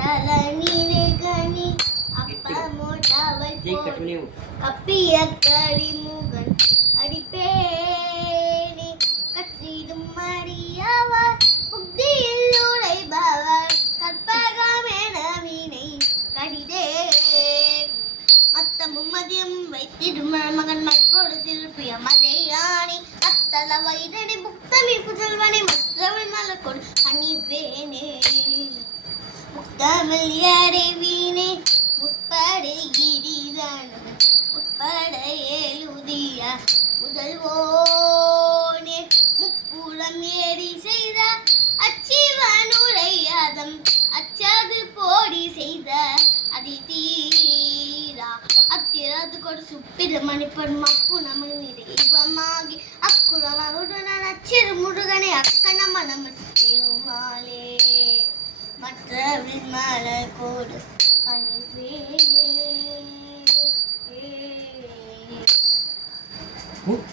தலனிலே கனி அப்ப மோட்டாவை போடு கப்பிய கரிமுகன் அடிப்பேனே கற்றிடும் மடியவர் புத்தியில் உழைபவர் கற்பகமென வினை கடிதே மத்தமும் மதியம் வைத்திடும் மகன் மற்பொழுதில் பிரியமதை யானி அத்தல வைரடி புக்தமி புதல்வனை மற்றவள் மலர் கொடு அணிவேனே முக்தமிழ் அறைவீனே முற்படை கிரிதன் முற்பட எழுதிய முதல்வோனே முப்புலம் ஏறி செய்த அச்சிவனுரையாதம் அச்சது போடி செய்த அதி தீரா அத்திரது கொடு சுப்பிடு மணிப்பன் மப்பு நமக்கு தெய்வமாகி அக்குறமருடன் அச்சிறு முருகனை அக்கன மனம் திருமாலே மற்ற மலர் கோடு அணிவே